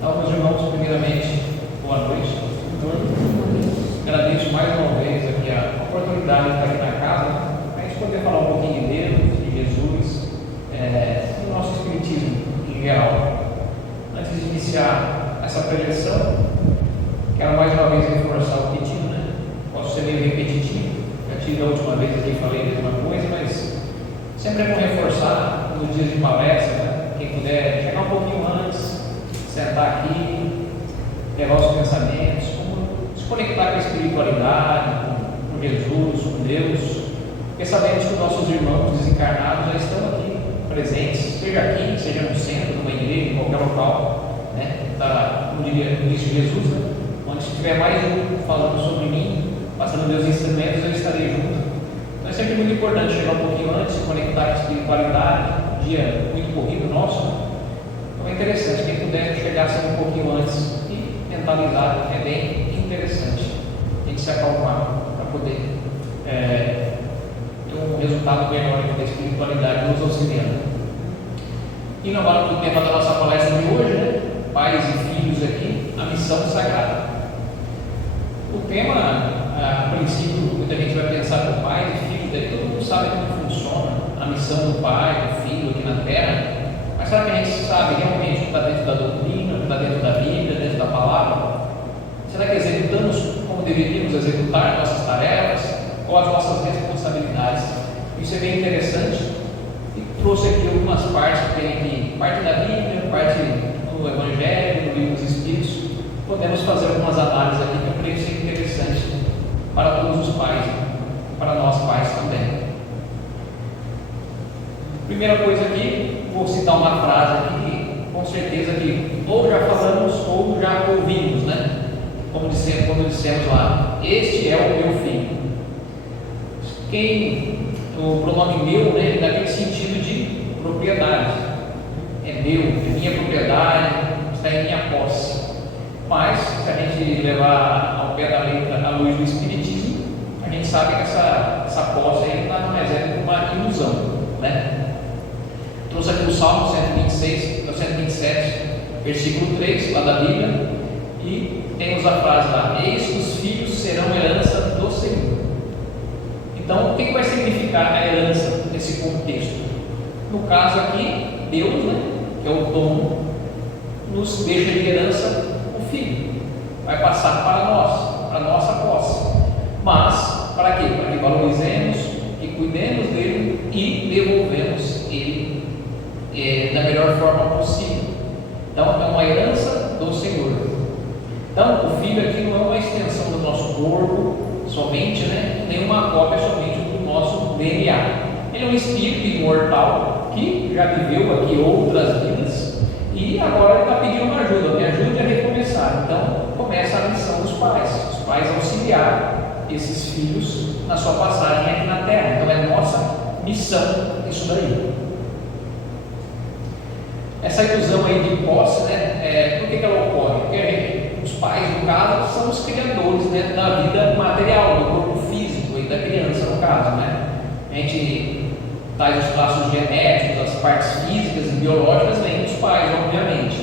Então, meus irmãos, primeiramente, boa noite. Agradeço mais uma vez aqui a oportunidade de estar aqui na casa, para a gente poder falar um pouquinho de Deus, de Jesus, e do nosso Espiritismo em geral. Antes de iniciar essa preleção, quero mais uma vez reforçar o pedido, né? Posso ser meio repetitivo, já tive a última vez aqui e falei a mesma coisa, mas sempre é bom reforçar nos dias de palestra, né? Quem puder chegar um pouquinho antes, sentar aqui, levar os pensamentos, se conectar com a espiritualidade, com Jesus, com Deus, porque sabemos que os nossos irmãos desencarnados já estão aqui presentes, seja aqui, seja no centro, numa igreja, em qualquer local, né? Como disse Jesus, né? Onde estiver mais um falando sobre mim, passando meus ensinamentos, eu estarei junto. Então é sempre muito importante chegar um pouquinho antes, se conectar com a espiritualidade, um dia muito corrido nosso, né? Então é interessante, quem puder chegar sempre um pouquinho antes e mentalizar, é bem interessante a gente se acalmar para poder ter um resultado melhor da espiritualidade nos auxiliando. E agora para o tema da nossa palestra de hoje, né? Pais e filhos aqui, a missão sagrada. O tema, a princípio, muita gente vai pensar por pais e filhos, daí todo mundo sabe como funciona a missão do pai, do filho aqui na Terra. Mas será que a gente sabe realmente o que está dentro da doutrina, o que está dentro da Bíblia, dentro da palavra? Será que executamos como deveríamos executar nossas tarefas ou as nossas responsabilidades? Isso é bem interessante e trouxe aqui algumas partes que tem aqui, parte da Bíblia, parte do Evangelho, do Livro dos Espíritos. Podemos fazer algumas análises aqui que eu creio ser interessante para todos os pais, para nós pais também. Primeira coisa aqui, vou citar uma frase aqui que com certeza que ou já falamos ou já ouvimos, né? Quando dissemos lá, este é o meu filho. O pronome meu, né, dá aquele sentido de propriedade. É meu, é minha propriedade, está em minha posse. Mas, se a gente levar ao pé da letra a luz do Espiritismo, a gente sabe que essa posse aí nada mais é do que uma ilusão, né? Trouxe aqui o Salmo 127, versículo 3, lá da Bíblia, e temos a frase lá: eis que os filhos serão herança do Senhor. Então, o que vai significar a herança nesse contexto? No caso aqui, Deus, né, que é o dono, nos deixa de herança o filho, vai passar para nós, para a nossa posse. Mas, para quê? Para que valorizemos, que cuidemos dele e devolvemos ele da melhor forma possível. Então, é uma herança do Senhor. Então, o filho aqui não é uma extensão do nosso corpo somente, né? Nem uma cópia somente do nosso DNA. Ele é um espírito imortal que já viveu aqui outras vidas e agora ele está pedindo uma ajuda, me ajude a recomeçar. Então, começa a missão dos pais auxiliar esses filhos na sua passagem aqui na Terra. Então, é nossa missão isso daí. Essa ilusão aí de posse, né, por que ela ocorre? Porque os pais, no caso, são os criadores, né, da vida material, do corpo físico e da criança, no caso, né? A gente traz os traços genéticos, as partes físicas e biológicas, vem dos pais, obviamente.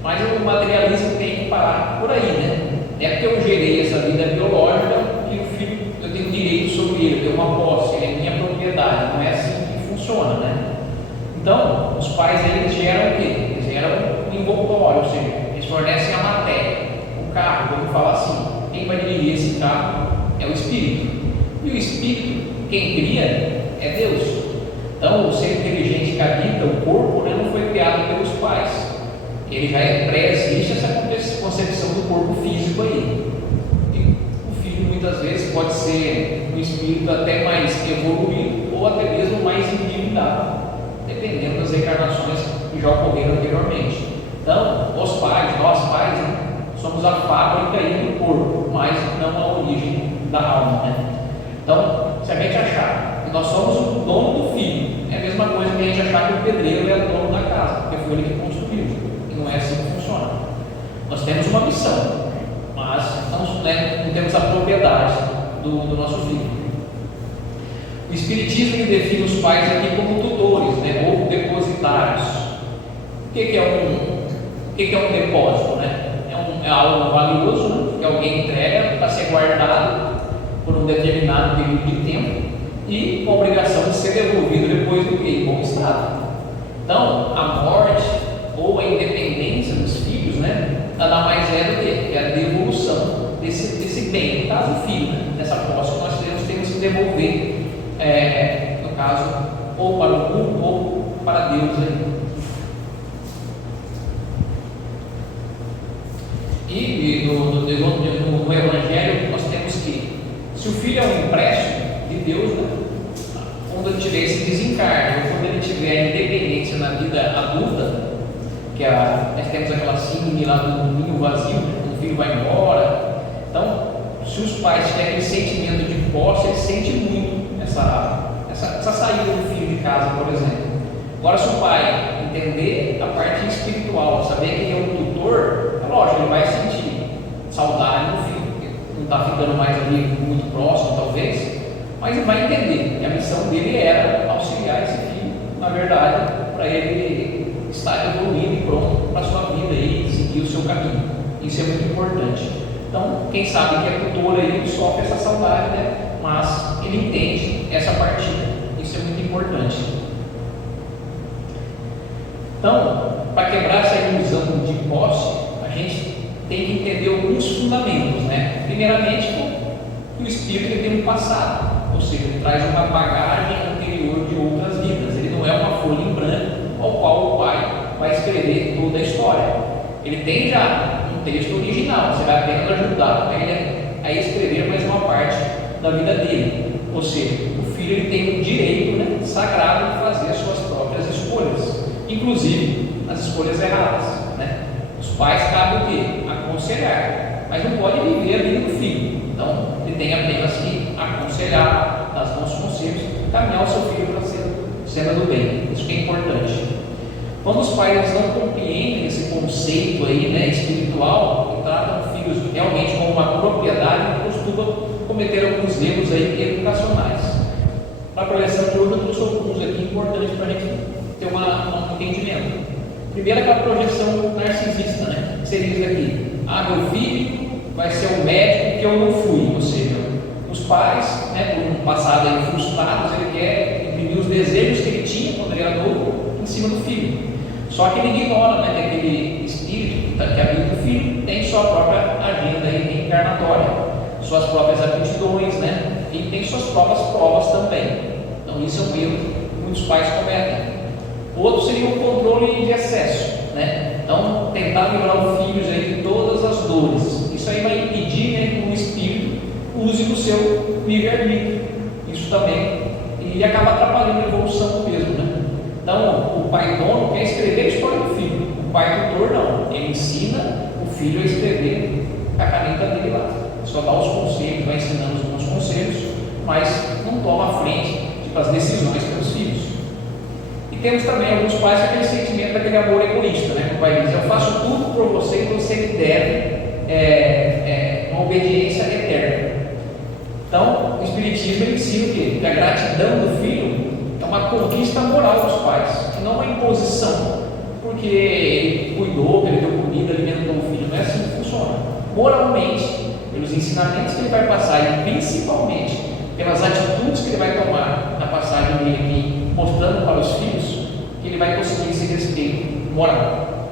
Mas o materialismo tem que parar por aí, né? Não é porque eu gerei essa vida biológica que o filho, eu tenho direito sobre ele, eu tenho uma posse, ele é minha propriedade. Não é assim que funciona, né? Então, os pais eles geram o quê? Eles geram um envoltório, ou seja, eles fornecem a matéria, o carro, vamos falar assim. Quem vai dirigir esse carro é o espírito. E o espírito, quem cria, é Deus. Então, o ser inteligente que habita o corpo, né, não foi criado pelos pais. Ele já pré-existe essa concepção do corpo físico aí. E o filho, muitas vezes, pode ser um espírito até mais evoluído ou até mesmo mais endividado, dependendo das reencarnações que já ocorreram anteriormente. Então, os pais, nós pais, né, somos a fábrica aí do corpo, mas não a origem da alma, né? Então, se a gente achar que nós somos o dono do filho, é a mesma coisa que a gente achar que o pedreiro é o dono da casa, porque foi ele que construiu, e não é assim que funciona. Nós temos uma missão, mas não temos a propriedade do nosso filho. O Espiritismo define os pais aqui como tutores, né, ou depositários. O que é um depósito, né? é algo valioso, né, que alguém entrega para ser guardado por um determinado período de tempo e com a obrigação de ser devolvido depois do que? Em bom estado. Então, a morte ou a independência dos filhos, né, nada mais é do que a devolução desse bem, no caso o filho, né, dessa posse que nós temos que devolver, no caso, ou para o mundo ou para Deus. Né. E no Evangelho nós temos que, se o filho é um empréstimo de Deus, né, quando ele tiver esse desencarne, ou quando ele tiver a independência na vida adulta, que nós temos aquela síndrome lá do ninho vazio, né, quando o filho vai embora. Então, se os pais tiverem aquele sentimento de posse, ele sente muito essa saída do filho de casa, por exemplo. Agora, se o pai entender a parte espiritual, saber que ele é um tutor, é lógico, ele vai sentir saudade do filho, porque não está ficando mais ali muito próximo, talvez, mas ele vai entender que a missão dele era auxiliar esse filho, na verdade, para ele estar evoluindo e pronto para a sua vida e seguir o seu caminho. Isso é muito importante. Então, quem sabe que é tutor aí sofre essa saudade, né? Mas ele entende essa partida. Isso é muito importante. Então, para quebrar essa ilusão de posse, a gente tem que entender alguns fundamentos, né? Primeiramente, que o espírito ele tem um passado, ou seja, ele traz uma bagagem anterior de outras vidas. Ele não é uma folha em branco ao qual o pai vai escrever toda a história. Ele tem já um texto original, você vai apenas ajudar ele a escrever mais uma parte da vida dele. Ou seja, o filho ele tem o direito, né, sagrado de fazer as suas próprias escolhas, inclusive as escolhas erradas, né? Os pais cabem o quê? Aconselhar, mas não pode viver a vida do filho. Então, ele tem apenas que aconselhar, dar bons conselhos, caminhar o seu filho para ser senda do bem. Isso que é importante. Quando os pais não compreendem esse conceito aí, né, espiritual, e tratam filhos realmente como uma propriedade, costumam cometer alguns erros aí educacionais. Para a projeção de hoje, eu trouxe alguns aqui importantes para a gente ter um entendimento. Primeiro, aquela projeção narcisista, né? Seria isso aqui: meu filho vai ser um médico que eu não fui. Ou seja, os pais, né, por um passado aí frustrados, ele quer imprimir os desejos que ele tinha quando ele era novo em cima do filho. Só que ele ignora, né, que aquele espírito que habita o filho tem sua própria agenda aí reencarnatória, suas próprias aptidões, né, e tem suas próprias provas também. Então, isso é um erro que muitos pais cometem. Outro seria o controle de excesso, né? Então, tentar livrar o filho aí de todas as dores. Isso aí vai impedir, né, que o espírito use do seu livre-arbítrio. Isso também, e acaba atrapalhando a evolução mesmo, né? Então, o pai dono quer escrever a história do filho, o pai tutor não. Ele ensina o filho a escrever a caneta dele lá. Só dá os conselhos, vai ensinando os bons conselhos, mas não toma a frente as decisões pelos filhos. E temos também alguns pais com aquele sentimento daquele amor egoísta, né? Que o pai diz: eu faço tudo por você e você me deve uma obediência eterna. Então, o Espiritismo ele ensina o quê? Que a gratidão do filho é uma conquista moral dos pais, que não é uma imposição, porque ele cuidou, ele deu comida, alimentou o filho. Não é assim que funciona. Moralmente, pelos ensinamentos que ele vai passar e principalmente pelas atitudes que ele vai tomar na passagem dele aqui, mostrando para os filhos, que ele vai conseguir esse respeito moral.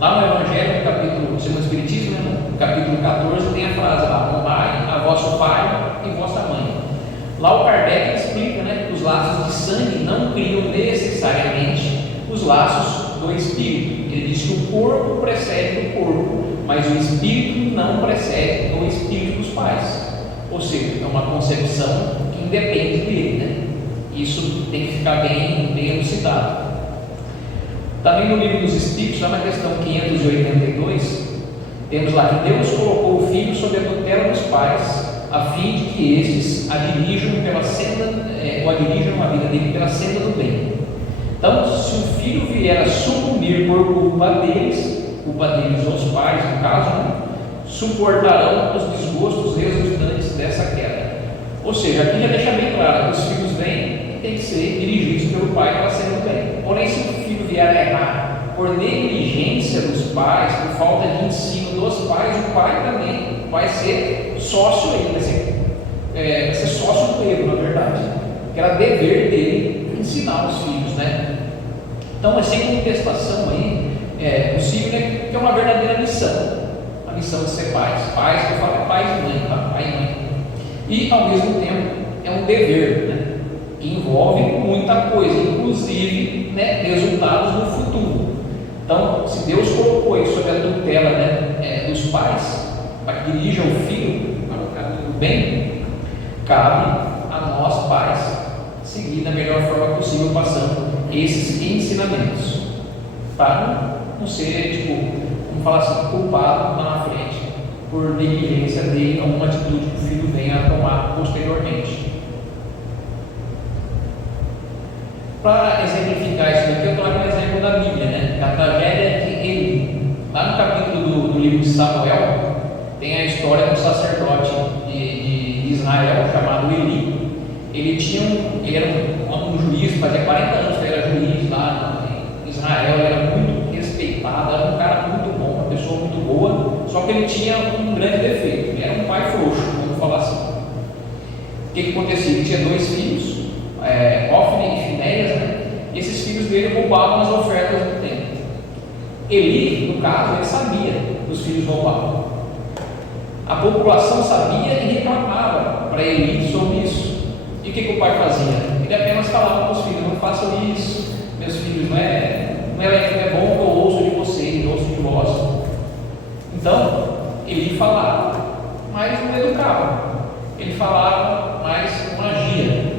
Lá no Evangelho, no capítulo, segundo o Espiritismo, né, no capítulo 14, tem a frase lá: honrai a vosso pai e vossa mãe. Lá o Kardec explica, né, que os laços de sangue não criam necessariamente os laços do espírito. Ele diz que o corpo precede o corpo, mas o espírito não precede o espírito dos pais. Ou seja, é uma concepção que independe dele, né? Isso tem que ficar bem elucidado. Também no livro dos Espíritos, lá na questão 582, temos lá que Deus colocou o filho sob a tutela dos pais, a fim de que estes dirijam a vida dele pela senda do bem. Então, se o filho vier a sucumbir por culpa deles aos pais, no caso, né, suportarão os desgostos resultantes dessa queda. Ou seja, aqui já deixa bem claro que os filhos vêm e têm que ser dirigidos pelo pai para serem bem. Porém, se o filho vier a errar por negligência dos pais, por falta de ensino dos pais, o pai também vai ser sócio aí, vai ser sócio do erro, na verdade, que era dever dele ensinar os filhos, né? Então, é sem contestação aí, é possível, né, que é uma verdadeira missão, a missão de ser pais, que eu falo é pai e mãe, tá? Pai e mãe, e ao mesmo tempo é um dever, né? Que envolve muita coisa, inclusive, né, resultados no futuro. Então, se Deus colocou isso sob a tutela, né, dos pais, para que dirijam o filho para o caminho do bem, cabe a nós, pais, seguir da melhor forma possível, passando esses ensinamentos, para não ser, tipo, vamos falar assim, culpado lá na frente, por negligência dele, alguma atitude que o filho venha a tomar posteriormente. Para exemplificar isso daqui, eu trago um exemplo da Bíblia, né? Da tragédia de Eli. Lá no capítulo do livro de Samuel, tem a história de um sacerdote de Israel chamado Eli. Ele era um juiz, fazia 40 anos que ele era juiz lá em Israel, ele era muito respeitado, era um cara muito bom, uma pessoa muito boa, só que ele tinha um grande defeito, ele era um pai frouxo, vamos falar assim. O que acontecia? Ele tinha 2 filhos, Ofni e Finéias, né? E esses filhos dele roubavam as ofertas do templo. Eli, no caso, ele sabia que os filhos roubavam. A população sabia e reclamava para Eli sobre isso. E o que o pai fazia? Ele apenas falava para os filhos: não façam isso, meus filhos, não é bom que eu ouço de vocês, eu ouço de vós. Então, Eli falava, mas não educava. Ele falava, mas não agia.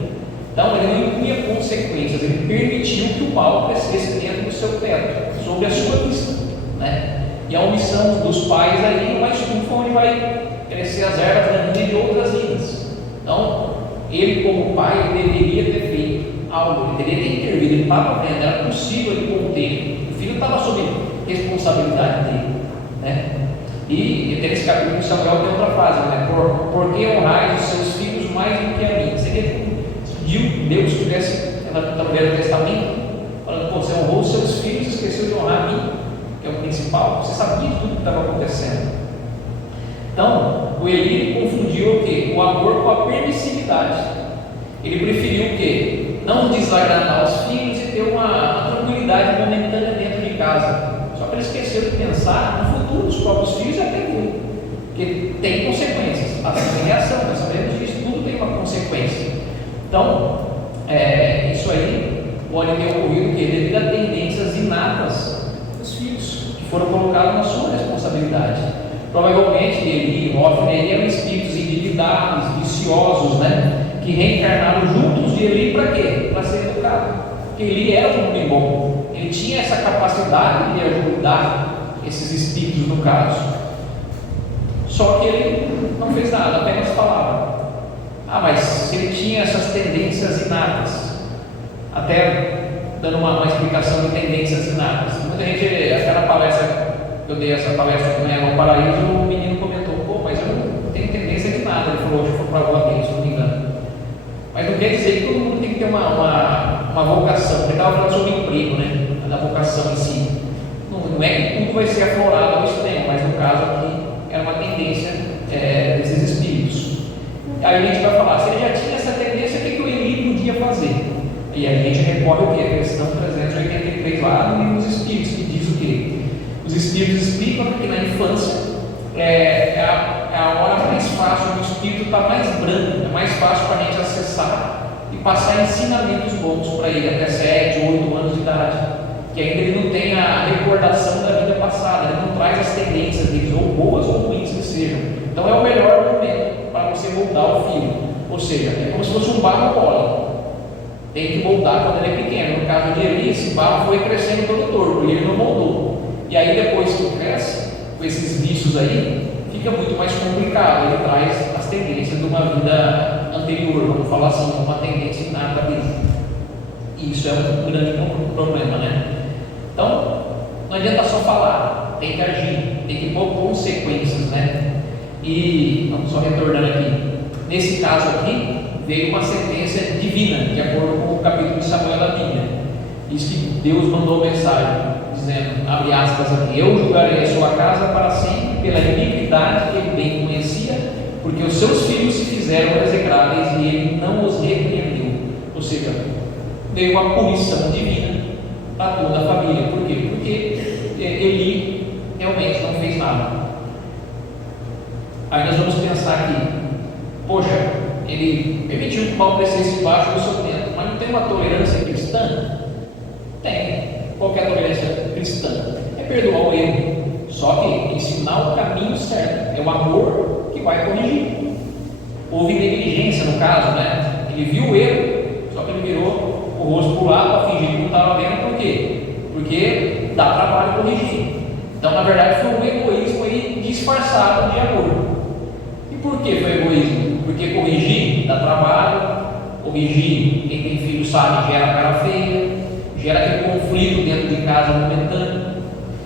Então, ele não impunha consequências, ele permitiu que o mal crescesse dentro do seu teto, sob a sua vista, né? E a omissão dos pais aí é uma estufa onde vai crescer as ervas daninhas de outras vidas. Então, ele como pai, ele deveria ter feito algo, ele deveria ter intervido, ele estava vendo, era possível ele conter, o filho estava sob responsabilidade dele, né? E nesse capítulo de Samuel tem outra frase, né? Por que honrais os seus filhos mais do que a mim? Seria Deus estivesse no Velho Testamento falando: pô, você honrou os seus filhos e esqueceu de honrar a mim, que é o principal. Você sabia de tudo que estava acontecendo. Então, o Eli confundiu o quê? O amor com a permissividade. Ele preferiu o quê? Não desagradar os filhos e ter uma tranquilidade momentânea dentro de casa. Só que ele esqueceu de pensar no futuro dos próprios filhos e até dele, porque tem consequências. Ação e reação, nós sabemos disso, tudo tem uma consequência. Então, isso aí pode ter ocorrido devido a tendências inatas dos filhos, que foram colocados na sua responsabilidade. Provavelmente Eli, Ofni, eram espíritos endividados, viciosos, né? Que reencarnaram juntos de Eli para quê? Para ser educado. Porque Eli era um homem bom, ele tinha essa capacidade de ajudar esses espíritos no caso. Só que ele não fez nada, apenas falava. Mas se ele tinha essas tendências inatas, até dando uma explicação de tendências inatas, muita gente, até na palestra, eu dei essa palestra no Paraíso, o menino comentou: pô, mas eu não tenho tendência de nada. Ele falou: hoje foi para o Guarani, se não me engano. Mas não quer dizer que todo mundo tem que ter uma vocação. Ele estava falando sobre emprego, né? Da vocação em si. Não é que tudo vai ser aflorado ao extremo, mas no caso aqui era uma tendência desses espíritos. Aí a gente vai falar: se ele já tinha essa tendência, o que o Eli podia fazer? E a gente recorre ao que? A questão 383 lá no livro dos Espíritos, que diz o quê? Os Espíritos explicam que na infância é a hora mais fácil, o espírito está mais brando, é mais fácil para a gente acessar e passar ensinamentos bons para ele até 7, 8 anos de idade, que ainda ele não tem a recordação da vida passada, ele não traz as tendências deles, ou boas ou ruins que sejam. Então é o melhor momento para você moldar o filho, ou seja, é como se fosse um barro pólen, tem que moldar quando ele é pequeno. No caso de Eli, esse barro foi crescendo todo torto e ele não moldou, e aí depois que cresce, com esses vícios aí, fica muito mais complicado, ele traz as tendências de uma vida anterior, vamos falar assim, uma tendência inata dele, e isso é um grande problema, né? Então, não adianta só falar, tem que agir, tem que pôr consequências, né? E, vamos só retornando aqui, nesse caso aqui, veio uma sentença divina, de acordo com o capítulo de Samuel da Bíblia. Diz que Deus mandou mensagem, diz dizendo, abre aspas aqui, eu julgarei a sua casa para sempre pela iniquidade que ele bem conhecia, porque os seus filhos se fizeram execráveis e ele não os repreendeu. Ou seja, veio uma punição divina para toda a família. Por quê? Porque Eli realmente não fez nada. Aí nós vamos pensar aqui, poxa, ele permitiu que o mal crescesse debaixo do seu teto, mas não tem uma tolerância cristã? Tem. Qual que é a tolerância cristã? É perdoar o erro, só que ensinar o caminho certo. É o amor que vai corrigir. Houve negligência no caso, né? Ele viu o erro, só que ele virou o rosto para o lado para fingir que não estava vendo. Por quê? Porque dá trabalho corrigir. Então, na verdade, foi um egoísmo aí disfarçado de amor. E por que foi egoísmo? Porque corrigir dá trabalho, corrigir, quem tem filho sabe, gera cara feia, gera aquele conflito dentro de casa momentâneo.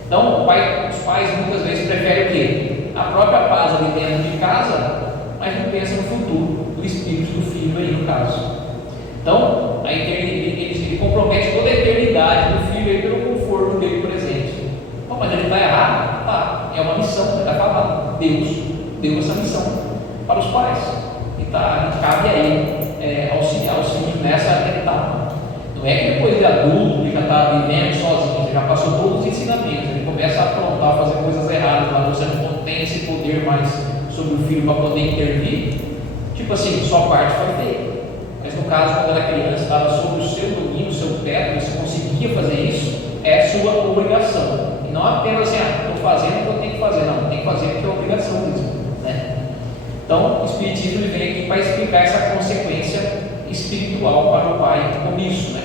Então, os pais muitas vezes preferem o quê? A própria paz ali dentro de casa, mas não pensa no futuro do espírito do filho aí no caso. Então, ele compromete toda a eternidade do filho aí pelo conforto dele presente. Não, mas ele está errado? Tá, é uma missão, ele está falando. Deus deu essa missão para os pais. E cabe a ele auxiliar os filhos nessa etapa. Não é que depois de adulto, ele já está vivendo sozinho, ele já passou todos os ensinamentos, ele começa a aprontar, a fazer coisas erradas, mas você não tem esse poder mais sobre o filho para poder intervir. Tipo assim, sua parte foi feita. Mas no caso, quando era criança, estava sob o seu domínio, o seu teto, você conseguia fazer isso, é sua obrigação. E não apenas assim, estou fazendo porque eu tenho que fazer. Não, tem que fazer porque é obrigação mesmo, né? Então, o Espiritismo ele vem aqui para explicar essa consequência espiritual para o pai com isso, né?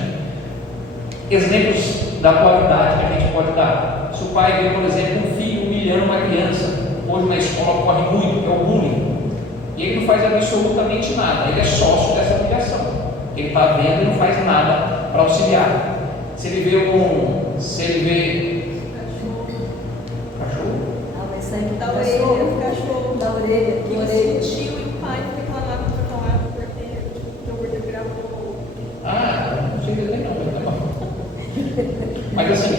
Exemplos da atualidade que a gente pode dar. Se o pai vê, por exemplo, um filho humilhando uma criança, hoje na escola ocorre muito, que é o bullying, e ele não faz absolutamente nada, ele é sócio dessa obrigação, ele está vendo e não faz nada para auxiliar. Se ele vê cachorro? Não, mas sangue da orelha, cachorro da orelha, Que você sentiu e o pai foi reclamar com o porteiro, que o porteiro gravou. Não sei dizer não, mas tá bom. Mas assim,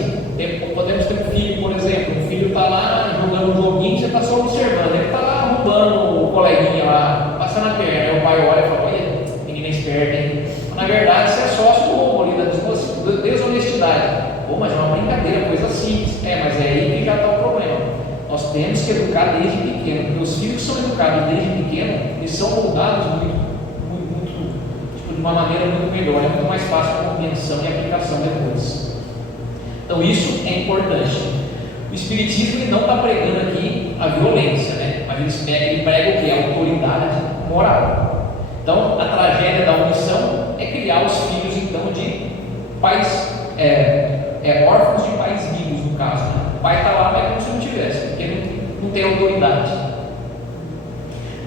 podemos ter um filho, por exemplo, o filho está lá jogando um joguinho, você está só observando, ele está lá roubando o coleguinha lá, passando a perna, aí o pai olha e fala, olha, menina esperta, hein? Na verdade, você é sócio do roubo ali, da desonestidade. Pô, mas é uma brincadeira, coisa simples. Mas é aí que já está o problema. Nós temos que educar desde pequeno, porque os filhos que são educados desde pequeno, eles são moldados de uma maneira muito melhor, é muito mais fácil a compreensão e a aplicação depois. Então isso é importante. O Espiritismo ele não está pregando aqui a violência, né? Mas ele prega o que? A autoridade moral. Então a tragédia da omissão é criar os filhos então de pais órfãos de pais vivos, no caso, né? O pai está lá, mas como se não tivesse, porque não tem autoridade.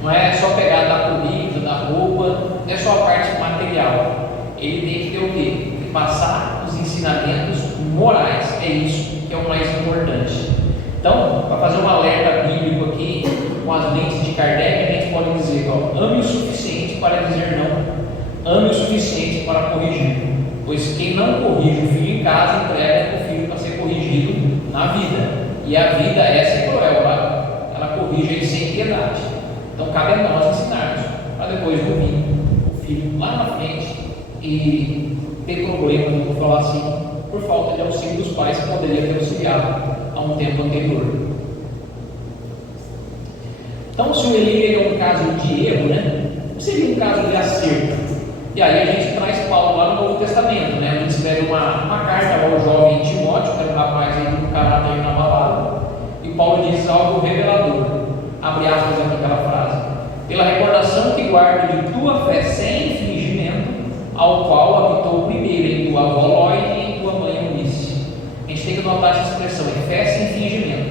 Não é só pegar da comida, da roupa, não é só a parte material. Ele tem que ter o quê? Tem que passar os ensinamentos morais. É isso que é o mais importante. Então, para fazer um alerta bíblico aqui, com as lentes de Kardec, a gente pode dizer, ame o suficiente para dizer não, ame o suficiente para corrigir, pois quem não corrige o filho em casa, entrega o filho para ser corrigido na vida. E a vida, essa é cruel, ela corrige ele sem piedade. Então cabe a nós ensinarmos, para depois dormir o filho lá na frente e ter problema, vou falar assim, por falta de auxílio dos pais que poderia ter auxiliado a um tempo anterior. Então, se o Eli é um caso de erro, né? Seria um caso de acerto. E aí a gente traz Paulo lá no Novo Testamento, né? A gente escreve uma carta ao jovem Timóteo, que era um rapaz aí com caráter inabalável, e Paulo diz algo revelador. Abre aspas aqui aquela frase: pela recordação que guardo de tua fé sem fingimento, ao qual habitou primeiro em tua avó Lóide e em tua mãe Eunice. A gente tem que notar essa expressão, é fé sem fingimento.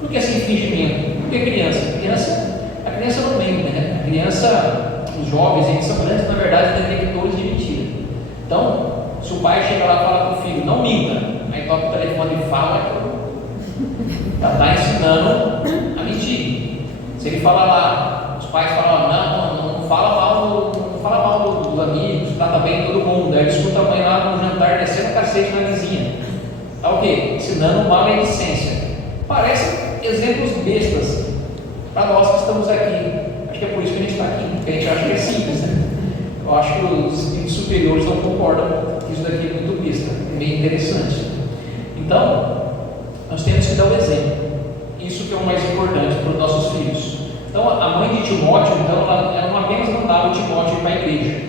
Por que sem fingimento? Porque a criança não mente, né? A criança, os jovens, eles são grandes, na verdade, detectores de mentira. Então, se o pai chega lá e fala para o filho, não minta, aí toca o telefone e fala, está ensinando a mentir. Se ele fala lá, os pais falam, não fala mal dos amigos, trata bem todo mundo. Aí ele escuta a mãe lá no jantar descendo a cacete na vizinha. Está o quê? Ensinando maledicência. Parecem exemplos bestas para nós que estamos aqui. Acho que é por isso que a gente está aqui, porque a gente acha que é simples, né? Eu acho que os espíritos superiores não concordam que isso daqui é muito besta, é meio interessante. Então, nós temos que dar o exemplo. Isso que é o mais importante para os nossos filhos. Então, a mãe de Timóteo, então, ela não apenas mandava o Timóteo ir para a igreja,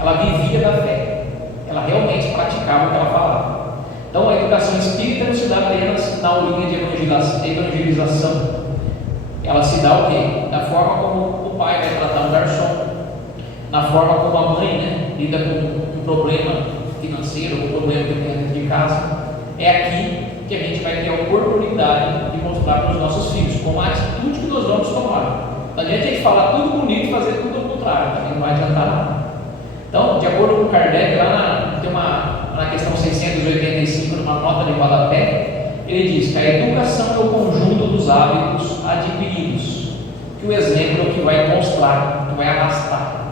ela vivia da fé, ela realmente praticava o que ela falava. Então, a educação espírita não se dá apenas na aulinha de evangelização. Ela se dá o quê? Da forma como o pai vai tratar um garçom, na forma como a mãe, né, lida com um problema financeiro, um problema que tem dentro de casa. É aqui que a gente vai ter a oportunidade de mostrar para os nossos filhos como a atitude que nós vamos tomar. Não adianta a gente falar tudo bonito e fazer tudo ao contrário, também não vai adiantar nada. Então, de acordo com Kardec, tem na questão 685, numa nota de rodapé, ele diz que a educação é o conjunto dos hábitos adquiridos, que o exemplo é o que vai mostrar, que vai arrastar.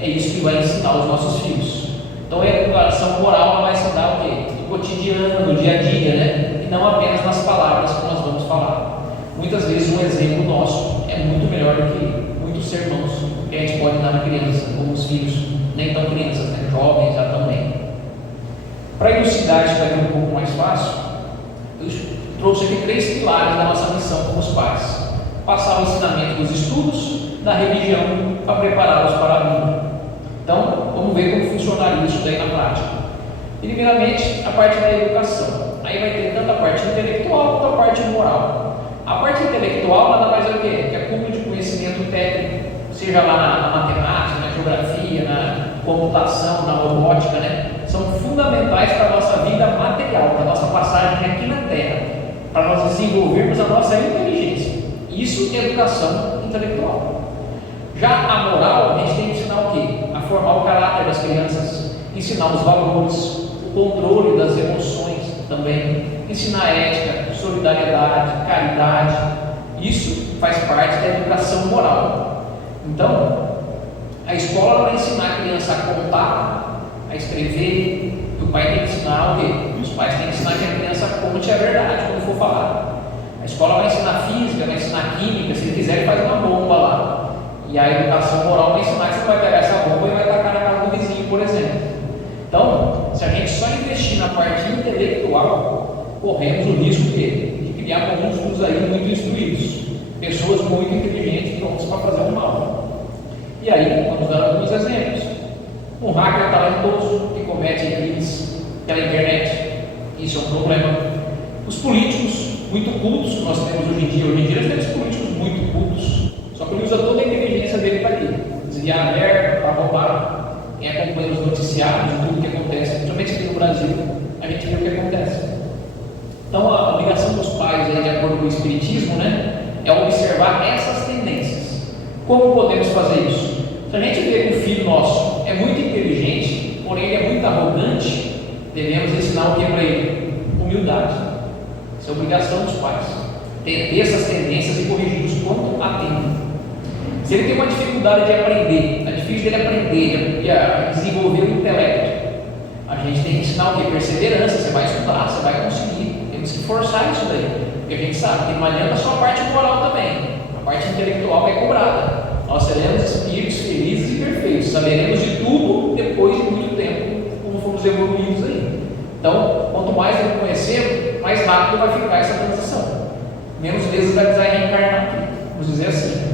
É isso que vai ensinar os nossos filhos. Então, a educação moral ela vai se dar o quê? No cotidiano, no dia a dia, né? E não apenas nas palavras que nós vamos falar. Muitas vezes um exemplo nosso é muito melhor do que muitos sermões que a gente pode dar na criança, como os filhos, nem tão crianças, né? Jovens já também. Para elucidar isso daqui um pouco mais fácil, eu trouxe aqui 3 pilares da nossa missão como os pais: passar o ensinamento dos estudos, da religião, para prepará-los para a vida. Então, vamos ver como funcionaria isso daí na prática. Primeiramente, a parte da educação. Aí vai ter tanto a parte intelectual quanto a parte moral. A parte intelectual nada mais é o quê? Que é acúmulo de conhecimento técnico, seja lá na matemática, na geografia, na computação, na robótica, né? São fundamentais para a nossa vida material, para a nossa passagem aqui na Terra, para nós desenvolvermos a nossa inteligência. Isso é educação intelectual. Já a moral, a gente tem que ensinar o quê? A formar o caráter das crianças, ensinar os valores, o controle das emoções também, ensinar ética, solidariedade, caridade. Isso faz parte da educação moral. Então, a escola vai ensinar a criança a contar, a escrever, e o pai tem que ensinar o quê? Os pais têm que ensinar que a criança conte a verdade quando for falar. A escola vai ensinar física, vai ensinar química, se ele quiser ele faz uma bomba lá. E a educação moral vai ensinar que você vai pegar essa bomba e vai tacar na casa do vizinho, por exemplo. Então, se a gente só investir na parte intelectual, corremos o risco de criar monstros aí muito instruídos, pessoas muito inteligentes prontas para fazer o mal. E aí, vamos dar alguns exemplos. Um hacker talentoso que comete crimes pela internet, isso é um problema. Os políticos muito cultos que nós temos hoje em dia nós temos políticos muito cultos, só que ele usa toda a inteligência dele para quê? Desviar a verba, para roubar. Quem acompanha os noticiários de tudo que acontece, principalmente aqui no Brasil, a gente vê o que acontece. Então, a obrigação dos pais, aí, de acordo com o Espiritismo, né, é observar essas tendências. Como podemos fazer isso? Se a gente vê que o filho nosso é muito inteligente, porém ele é muito arrogante, devemos ensinar o que para ele? Humildade. Isso é obrigação dos pais. Ter essas tendências e corrigi-los quanto a tempo. Se ele tem uma dificuldade de aprender, é difícil dele aprender, de desenvolver o intelecto, a gente tem que ensinar o quê? Perseverança. Você vai estudar, você vai conseguir. Temos que forçar isso daí, porque a gente sabe que não adianta só a parte moral também, a parte intelectual é cobrada. Nós seremos espíritos felizes e perfeitos, saberemos de tudo depois de muito tempo, como fomos evoluídos aí. Então, quanto mais ele conhecer, mais rápido vai ficar essa transição. Menos vezes vai precisar reencarnar aqui, vamos dizer assim.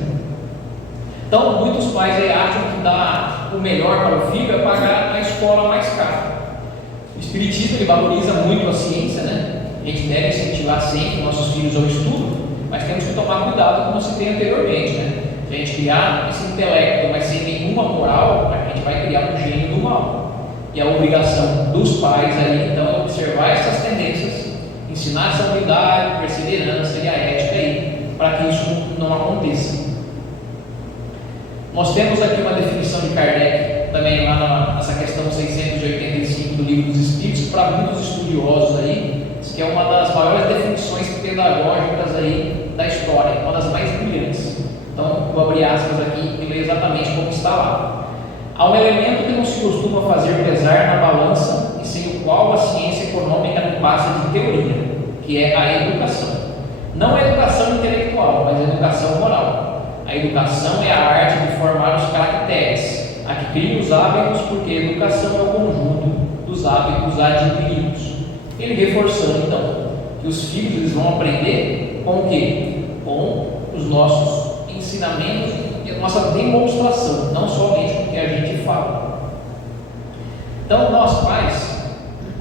Então, muitos pais aí acham que dar o melhor para o filho é pagar a escola mais cara. O Espiritismo ele valoriza muito a ciência, né? A gente deve incentivar sempre nossos filhos ao estudo, mas temos que tomar cuidado, como se tem anteriormente, né? Se a gente criar esse intelecto, mas sem nenhuma moral, a gente vai criar um gênio do mal. E a obrigação dos pais aí, então, é observar essas tendências, ensinar essa humildade, perseverança e a ética aí, para que isso não aconteça. Nós temos aqui uma definição de Kardec, também lá nessa questão 685 do Livro dos Espíritos, para muitos estudiosos aí, que é uma das maiores definições pedagógicas aí da história, uma das mais brilhantes. Então, vou abrir aspas aqui e ler exatamente como está lá. Há um elemento que não se costuma fazer pesar na balança e sem o qual a ciência econômica não passa de teoria, que é a educação. Não a educação intelectual, mas a educação moral. A educação é a arte de formar os caracteres, a que cria os hábitos, porque a educação é o conjunto dos hábitos adquiridos. Ele reforçando, então, que os filhos eles vão aprender com o quê? Com os nossos ensinamentos e a nossa demonstração, não somente com o que a gente fala. Então, nós pais,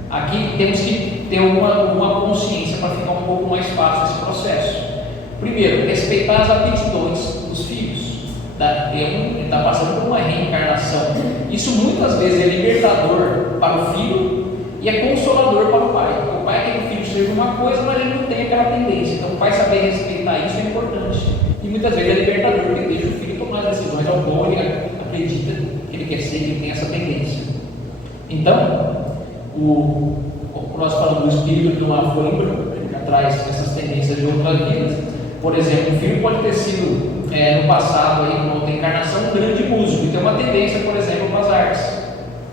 aqui temos que ter uma consciência para ficar um pouco mais fácil esse processo. Primeiro, respeitar as aptidões dos filhos. Ele está passando por uma reencarnação. Isso muitas vezes é libertador para o filho e é consolador para o pai. O pai quer que o filho seja uma coisa, mas ele não tem aquela tendência. Então, o pai saber respeitar isso é importante. E muitas vezes é libertador, porque deixa o filho tomar as decisões ao qual ele acredita que ele quer ser, que ele tem essa tendência. Então, como nós falamos do espírito de uma folha em branco, ele já traz essas tendências de outras vidas. Por exemplo, o filho pode ter sido, no passado, aí, numa outra encarnação, um grande músico, e tem uma tendência, por exemplo, para as artes.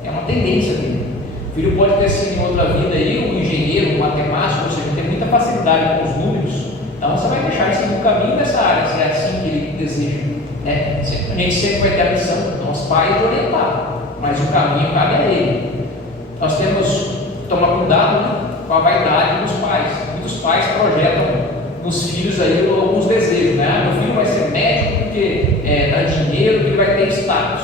É uma tendência dele. O filho pode ter sido em outra vida aí, um engenheiro, um matemático, ou seja, tem muita facilidade com os números. Então você vai deixar isso no caminho dessa área, se é assim que ele deseja. Né? A gente sempre vai ter a missão, nós pais, de orientar, mas o caminho cabe a ele. Nós temos que tomar cuidado, né, com a vaidade dos pais. Muitos pais projetam nos filhos aí alguns desejos, né? Meu filho vai ser médico porque dá dinheiro, porque ele vai ter status.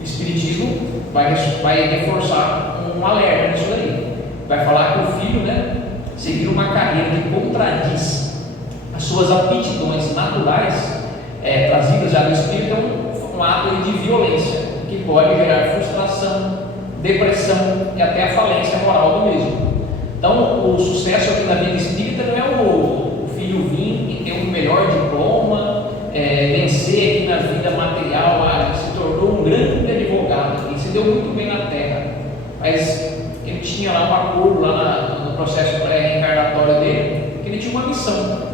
O Espiritismo vai reforçar um alerta nisso aí. Vai falar que o filho, né, seguir uma carreira que contradiz as suas aptidões naturais, trazidas já do Espírito, é um ato de violência que pode gerar frustração, depressão e até a falência moral do mesmo. Então, o sucesso aqui na vida espírita não é o filho vir e ter um melhor diploma, vencer aqui na vida material, se tornou um grande advogado, e se deu muito bem na Terra, mas ele tinha lá um acordo lá no processo pré-reencarnatório dele, que ele tinha uma missão,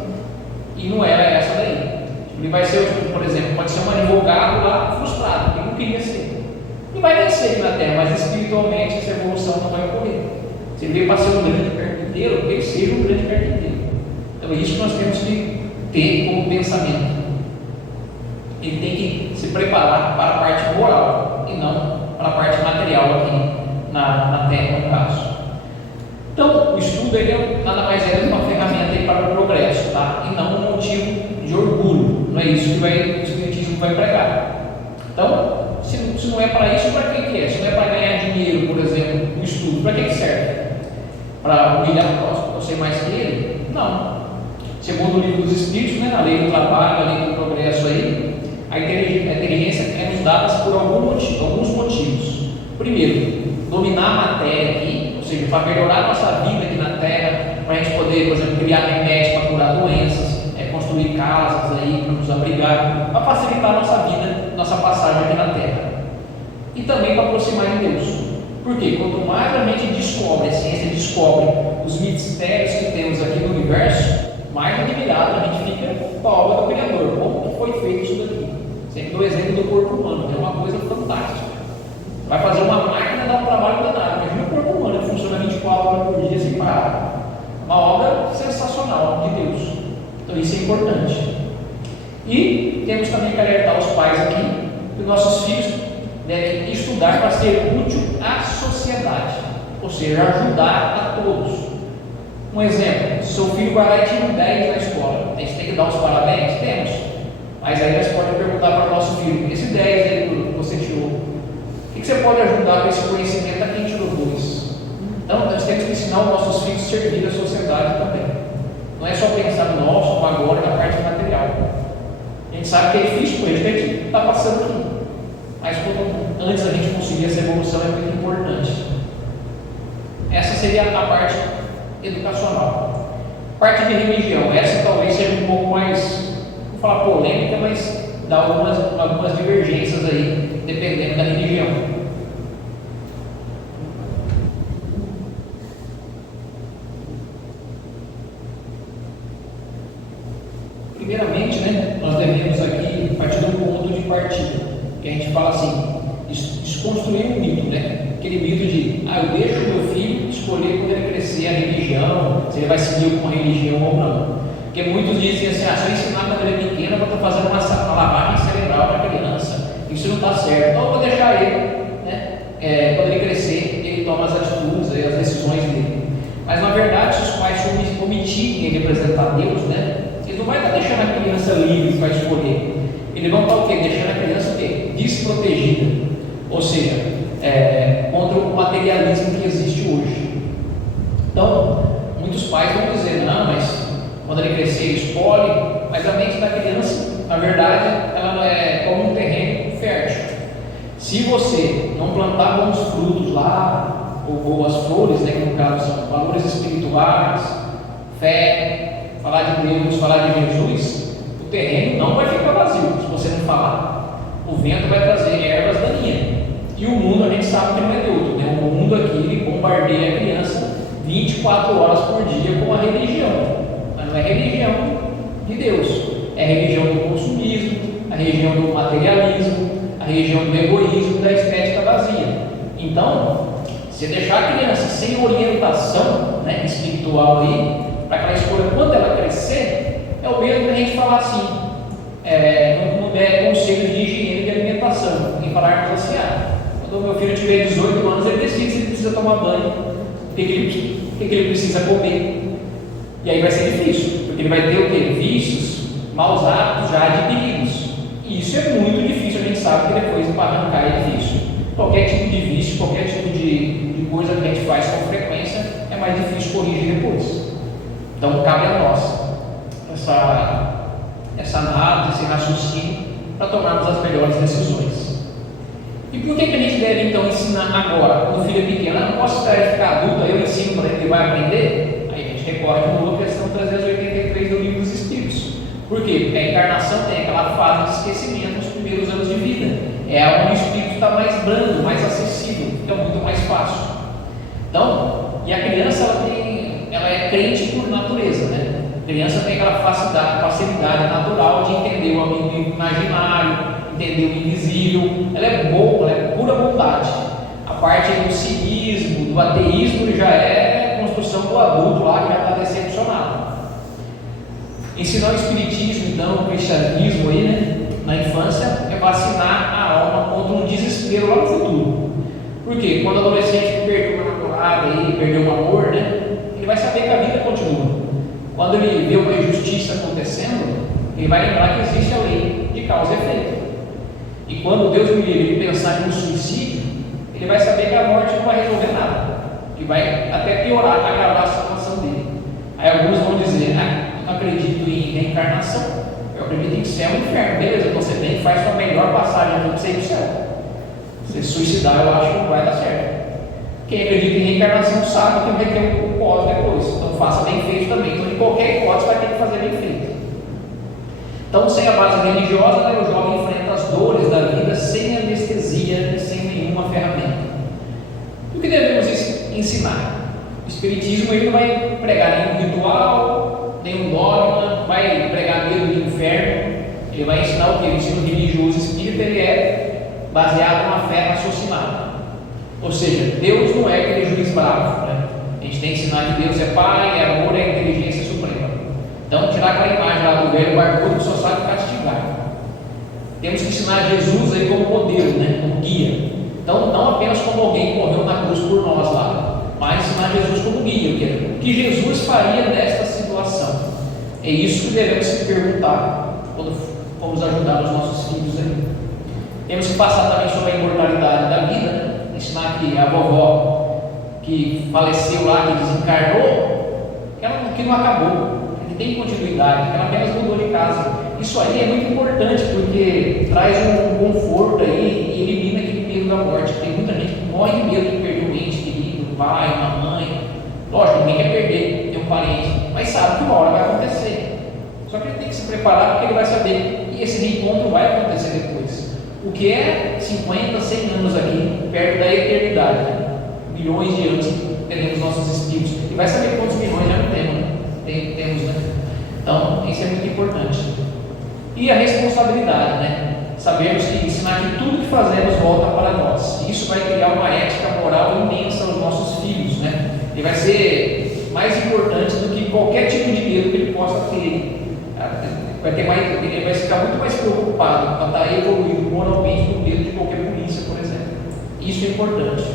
e não era essa daí. Ele vai ser, por exemplo, pode ser um advogado lá frustrado, porque não queria ser. E vai vencer aqui na Terra, mas espiritualmente essa evolução não vai ocorrer. Se ele veio para ser um grande carpinteiro, que ele seja um grande carpinteiro. Então é isso que nós temos que ter como pensamento. Ele tem que se preparar para a parte moral e não para a parte material aqui na Terra, no caso. Então, o estudo ele nada mais é do que uma ferramenta para o progresso, tá? E não um motivo de orgulho. Não é isso que o Espiritismo vai pregar. Então, se não é para isso, para que é? Se não é para ganhar dinheiro, por exemplo, o estudo, para que serve? Para humilhar o próximo, eu sei mais que ele? Não. Segundo o livro dos Espíritos, né, na lei do trabalho, na lei do progresso aí, a inteligência é nos dada por alguns motivos. Primeiro, dominar a matéria aqui, ou seja, para melhorar a nossa vida aqui na Terra, para a gente poder, por exemplo, criar remédios para curar doenças, construir casas aí para nos abrigar, para facilitar a nossa vida, nossa passagem aqui na Terra. E também para aproximar de Deus. Porque quanto mais a gente descobre, a ciência descobre os mistérios que temos aqui no universo, mais admirado a gente fica com a obra do Criador. Como que foi feito isso daqui? Sempre dou o exemplo do corpo humano, que é uma coisa fantástica. Vai fazer uma máquina dar um trabalho danado. Imagina o corpo humano que funciona 24 horas por dia sem parar. Uma obra sensacional de Deus. Então isso é importante. E temos também que alertar os pais aqui que nossos filhos devem estudar para ser útil à sociedade, ou seja, ajudar a todos. Um exemplo, se seu filho vai lá e tira um 10 na escola, a gente tem que dar os parabéns? Temos. Mas aí nós podemos perguntar para o nosso filho, esse 10 aí que você tirou, o que você pode ajudar com esse conhecimento a quem tirou 2? Então nós temos que ensinar os nossos filhos a servir a sociedade também. Não é só pensar no nosso, no agora, na parte material. A gente sabe que é difícil, porque a gente está passando aqui. Mas antes a gente conseguir essa evolução é muito importante. Essa seria a parte educacional. Parte de religião, essa talvez seja um pouco mais, vou falar polêmica, mas dá algumas divergências aí, dependendo da religião. Primeiramente, né, nós devemos aqui partir de um ponto de partida, que a gente fala assim, desconstruir um mito, né, aquele mito de, eu deixo o meu filho escolher quando ele crescer a religião, se ele vai seguir uma religião ou não. Porque muitos dizem assim, se eu ensinar quando ele é pequeno, eu estou fazendo uma lavagem cerebral para a criança, isso não está certo, então eu vou deixar ele, né? Quando ele crescer, ele toma as atitudes, as decisões dele. Mas na verdade, se os pais omitirem ele apresentar Deus, né? Eles não vão estar deixando a criança livre para escolher. Eles vão estar o quê? Deixando a criança o quê? Desprotegida. Ou seja, contra o materialismo que existe hoje. Então, muitos pais vão dizer, não, mas quando ele crescer ele escolhe, mas a mente da criança, na verdade, ela é como um terreno fértil. Se você não plantar bons frutos lá, ou boas flores, né, que no caso são valores espirituais, fé, falar de Deus, falar de Jesus, o terreno não vai ficar vazio se você não falar. O vento vai trazer ervas daninhas. E o mundo, a gente sabe que não é neutro, né? O mundo aqui, ele bombardeia a criança 24 horas por dia com a religião. Mas não é religião de Deus, é a religião do consumismo, a religião do materialismo, a religião do egoísmo, da estética vazia. Então, se deixar a criança sem orientação, né, espiritual aí, para que ela escolha quando ela crescer, é o mesmo que a gente falar assim, não der conselho de higiene de alimentação, e falarmos assim, quando o meu filho tiver 18 anos, ele decide se ele precisa tomar banho, o que ele precisa comer. E aí vai ser difícil, porque ele vai ter o quê? Vícios, maus hábitos já adquiridos. E isso é muito difícil, a gente sabe que depois para arrancar é difícil. Qualquer tipo de vício, qualquer tipo de coisa que a gente faz com frequência, é mais difícil corrigir depois. Então cabe a nós essa análise, esse raciocínio, para tomarmos as melhores decisões. E por que a gente deve então ensinar agora? Quando o filho é pequeno, não posso esperar ele ficar adulto, aí eu ensino para ele, ele vai aprender? Aí a gente recorre de novo a questão 383 do Livro dos Espíritos. Por quê? Porque a encarnação tem aquela fase de esquecimento nos primeiros anos de vida. É onde o espírito está mais brando, mais acessível, fica muito mais fácil. Então, e a criança ela é crente por natureza, né? A criança tem aquela facilidade natural de entender o amigo imaginário, entender o invisível. Ela é boa, ela é pura bondade. A parte do cinismo, do ateísmo já é construção do adulto lá que já está decepcionado. Ensinar o espiritismo, então, o cristianismo aí, né, na infância, é vacinar a alma contra um desespero lá no futuro. Por quê? Quando o adolescente perdeu uma namorada aí, perdeu um amor, né, ele vai saber que a vida continua. Quando ele vê uma injustiça acontecendo, ele vai lembrar que existe a lei de causa e efeito. E quando Deus me livre de pensar em um suicídio, ele vai saber que a morte não vai resolver nada, que vai até piorar, agravar a situação dele. Aí alguns vão dizer, eu não acredito em reencarnação, eu acredito em céu e inferno. Beleza, então você vem e faz sua melhor passagem para você ir para o céu. Se suicidar, eu acho que não vai dar certo. Quem acredita em reencarnação sabe que vai ter um pós depois, então faça bem feito também. Então, de qualquer hipótese, vai ter que fazer bem feito. Então, sem a base religiosa, né, o jovem enfrenta as dores da vida sem anestesia e sem nenhuma ferramenta. O que devemos ensinar? O Espiritismo ele não vai pregar nenhum ritual, nenhum dogma, vai pregar medo do inferno. Ele vai ensinar o que? O ensino religioso espírita ele é baseado numa fé raciocinada. Ou seja, Deus não é aquele juiz bravo, né? A gente tem que ensinar que Deus é Pai, é amor, é inteligência suprema. Então, tirar aquela imagem lá do velho barbudo que só sabe castigar. Temos que ensinar Jesus aí como modelo, né? Como guia. Então, não apenas como alguém que morreu na cruz por nós lá, mas ensinar Jesus como guia. O que Jesus faria nesta situação? É isso que devemos se perguntar quando formos ajudar os nossos filhos aí. Temos que passar também sobre a imortalidade da vida, né? Ensinar que a vovó que faleceu lá, que desencarnou, que não acabou, que tem continuidade, que ela apenas mudou de casa. Isso aí é muito importante porque traz um conforto aí e elimina aquele medo da morte. Tem muita gente que morre de medo de perder um ente querido, um pai, uma mãe. Lógico, ninguém quer perder, tem um parente, mas sabe que uma hora vai acontecer. Só que ele tem que se preparar porque ele vai saber que esse reencontro vai acontecer depois. O que é 50, 100 anos aqui, perto da eternidade, né? Milhões de anos teremos nossos espíritos. E vai saber quantos milhões já não temos, né? Temos, né? Então, isso é muito importante. E a responsabilidade, né? sabemos que ensinar que tudo que fazemos volta para nós. Isso vai criar uma ética moral imensa aos nossos filhos, né? Ele vai ser mais importante do que qualquer tipo de medo que ele possa ter. Ele vai ficar muito mais preocupado para estar evoluindo moralmente do medo de qualquer polícia, por exemplo. Isso é importante.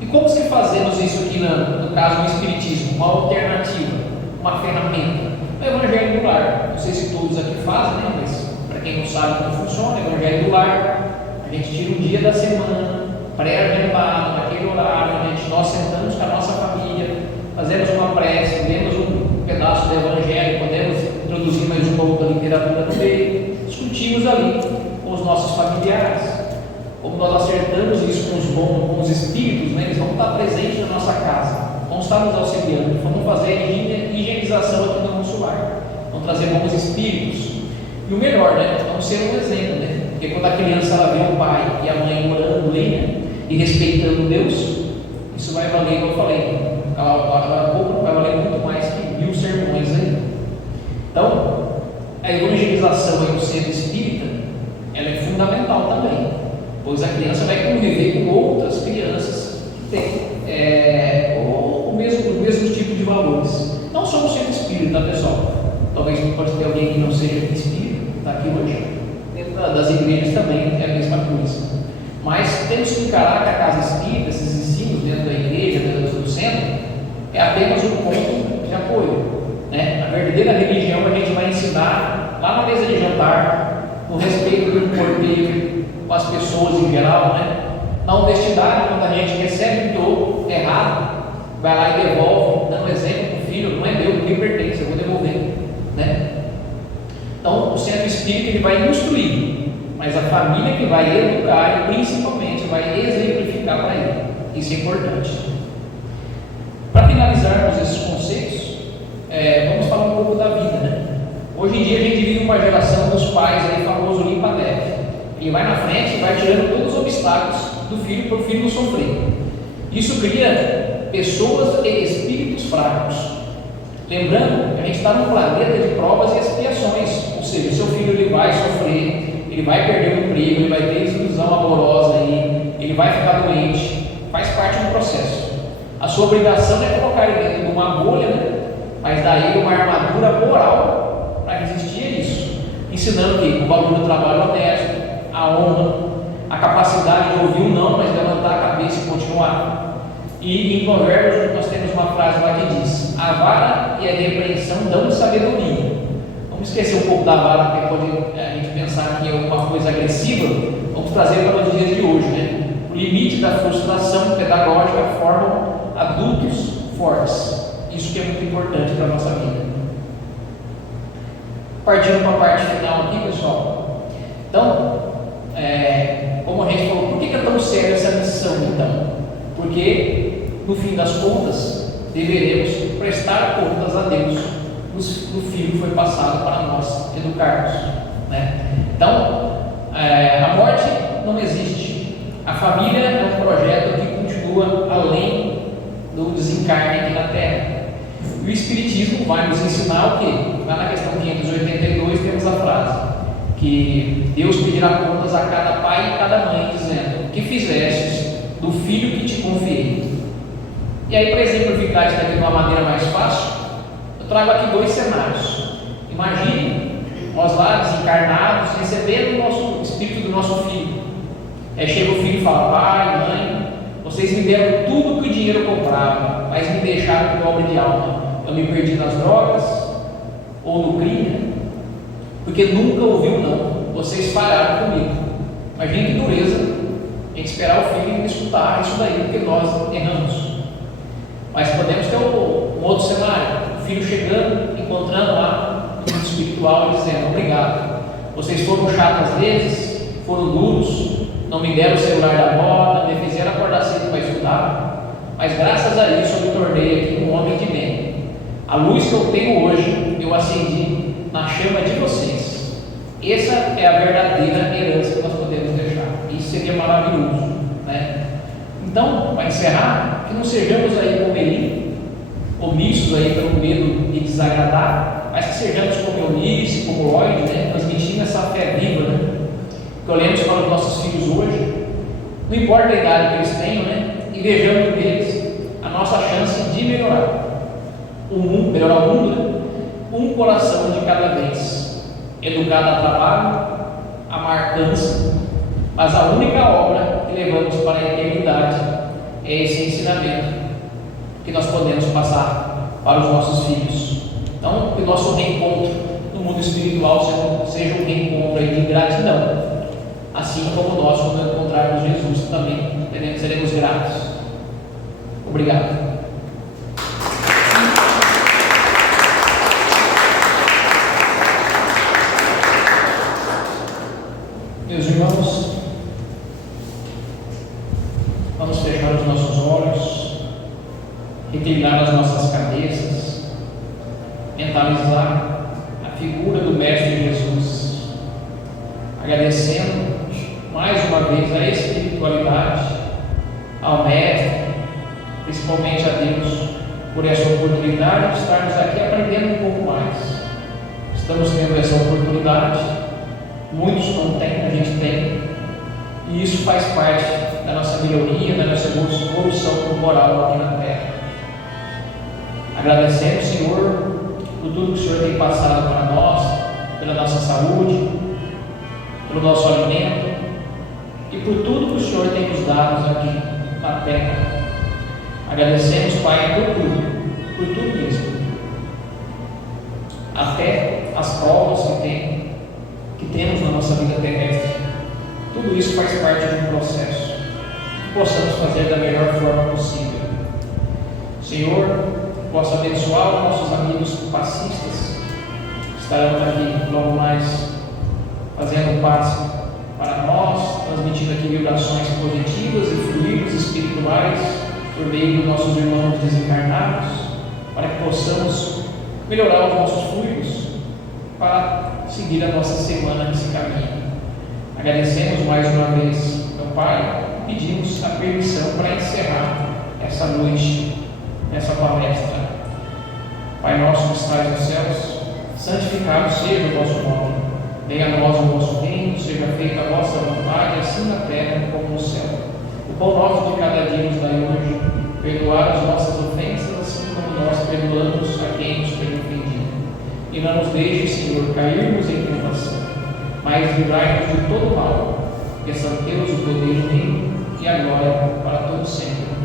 E como que fazemos isso aqui no caso do Espiritismo? Uma alternativa, uma ferramenta. O Evangelho do Lar. Não sei se todos aqui fazem, né? Mas para quem não sabe como funciona, o Evangelho do Lar, a gente tira um dia da semana, pré-agendado, naquele horário, nós sentamos com a nossa família, fazemos uma prece, lemos um pedaço do Evangelho, podemos introduzir mais uma outra literatura no meio, discutimos ali com os nossos familiares. Como nós acertamos isso com os espíritos, né? Eles vão estar presentes na nossa casa, vão estar nos auxiliando, vamos fazer a higienização aqui no nosso lar, vão trazer bons espíritos. E o melhor, né? Vamos ser um exemplo, né? Porque quando a criança ela vê o pai e a mãe orando, né? E respeitando Deus, isso vai valer, como eu falei, vai valer muito mais que 1000 sermões aí. Então, a evangelização aí do centro espírita, ela é fundamental também, pois a criança vai conviver com outras crianças que têm os mesmos tipos de valores. Não somos centro espírita, tá, pessoal? Talvez pode ter alguém que não seja espírita, está aqui hoje. Dentro das igrejas também é a mesma coisa. Mas temos que encarar que a casa espírita, esses ensinos dentro da igreja, dentro do centro, é apenas um ponto de apoio, né? A verdadeira religião a gente vai ensinar lá na mesa de jantar, no respeito do cortejo com as pessoas em geral, né? Na honestidade, quando a gente recebe um dom errado, vai lá e devolve, dando exemplo para o filho, não é meu, não me pertence, eu vou devolver, né? Então, o centro espírita ele vai instruir, mas a família que vai educar e principalmente vai exemplificar para ele. Isso é importante. Para finalizarmos esses conceitos, vamos falar um pouco da vida, né? Hoje em dia a gente vive uma geração dos pais aí, famoso limpa-neve. Ele vai na frente e vai tirando todos os obstáculos do filho para o filho não sofrer. Isso cria pessoas e espíritos fracos. Lembrando que a gente está num planeta de provas e expiações, ou seja, o seu filho ele vai sofrer, ele vai perder o emprego, ele vai ter desilusão amorosa aí, ele vai ficar doente, faz parte do processo. A sua obrigação é colocar ele dentro de uma bolha, né? Mas dar ele uma armadura moral para resistir a isso, ensinando que o valor do trabalho honesto, a honra, a capacidade de ouvir o não, mas levantar a cabeça e continuar. E em Provérbios nós temos uma frase lá que diz: a vara e a repreensão dão sabedoria. Vamos esquecer um pouco da vara, porque pode a gente pensar que é alguma coisa agressiva. Vamos trazer para os dias de hoje, né? O limite da frustração pedagógica formam adultos fortes. Isso que é muito importante para a nossa vida. Partindo para a parte final aqui, pessoal. Então, como a gente falou, por que é tão séria essa missão então? Porque, no fim das contas, deveremos prestar contas a Deus do filho que foi passado para nós educarmos, né? Então, a morte não existe. A família é um projeto que continua além do desencarne aqui na Terra. E o Espiritismo vai nos ensinar o quê? Lá na questão 582 temos a frase que Deus pedirá contas a cada pai e cada mãe, dizendo: o que fizestes do filho que te confiei. E aí, para exemplificar isso daqui de uma maneira mais fácil, eu trago aqui 2 cenários. Imagine nós lá desencarnados recebendo o nosso espírito do nosso filho. Aí chega o filho e fala: pai, mãe, vocês me deram tudo que o dinheiro comprava, mas me deixaram pobre de alma. Eu me perdi nas drogas ou no crime, porque nunca ouviu não. Vocês falharam comigo. Imagine que dureza a gente esperar o filho e escutar isso daí, porque nós erramos. Mas podemos ter um outro cenário: o filho chegando, encontrando lá no mundo espiritual e dizendo: obrigado, vocês foram chatos às vezes, foram duros, não me deram o celular da moda, me fizeram acordar cedo para estudar, mas graças a isso eu me tornei aqui um homem de bem. A luz que eu tenho hoje, eu acendi na chama de vocês. Essa é a verdadeira herança que nós podemos deixar. Isso seria maravilhoso, né? Então, para encerrar, que não sejamos aí como Eli, omissos aí pelo medo de desagradar, mas que sejamos como Eunice, como Lloyd, né? Transmitindo essa fé viva, né? que olhemos para os nossos filhos hoje, não importa a idade que eles tenham, né? E vejamos neles a nossa chance de melhorar o mundo, né? Um coração de cada vez, educado a trabalho, amar cansa, mas a única obra que levamos para a eternidade é esse ensinamento que nós podemos passar para os nossos filhos. Então, que o nosso reencontro no mundo espiritual seja um reencontro aí de gratidão, assim como nós, quando encontrarmos Jesus, também seremos gratos. Obrigado. Meus irmãos, vamos fechar os nossos olhos, reclinar as nossas cabeças, mentalizar a figura do Mestre Jesus, agradecendo mais uma vez a espiritualidade, ao Mestre, principalmente a Deus, por essa oportunidade de estarmos aqui aprendendo um pouco mais. Estamos tendo essa oportunidade, muitos não têm, a gente tem, e isso faz parte da nossa melhoria, da nossa evolução moral aqui na Terra. Agradecemos, Senhor, por tudo que o Senhor tem passado para nós, pela nossa saúde, pelo nosso alimento e por tudo que o Senhor tem nos dado aqui na Terra. Agradecemos, Pai, por tudo mesmo, até as provas que temos na nossa vida terrestre. Tudo isso faz parte de um processo que possamos fazer da melhor forma possível. Senhor, possa abençoar os nossos amigos passistas que estarão aqui logo mais fazendo paz para nós, transmitindo aqui vibrações positivas e fluidos espirituais por meio dos nossos irmãos desencarnados, para que possamos melhorar os nossos fluidos para seguir a nossa semana nesse caminho. Agradecemos mais uma vez, meu Pai, pedimos a permissão para encerrar essa noite, essa palestra. Pai nosso que estás nos céus, santificado seja o vosso nome. Venha a nós o vosso reino, seja feita a vossa vontade, assim na terra como no céu. O pão nosso de cada dia nos dai hoje, perdoar as nossas ofensas, assim como nós perdoamos a quem nos tem ofendido. E não nos deixe, Senhor, cairmos em tentação, mas livrai-nos de todo mal, que é Deus o poder, o reino e a glória para todos sempre.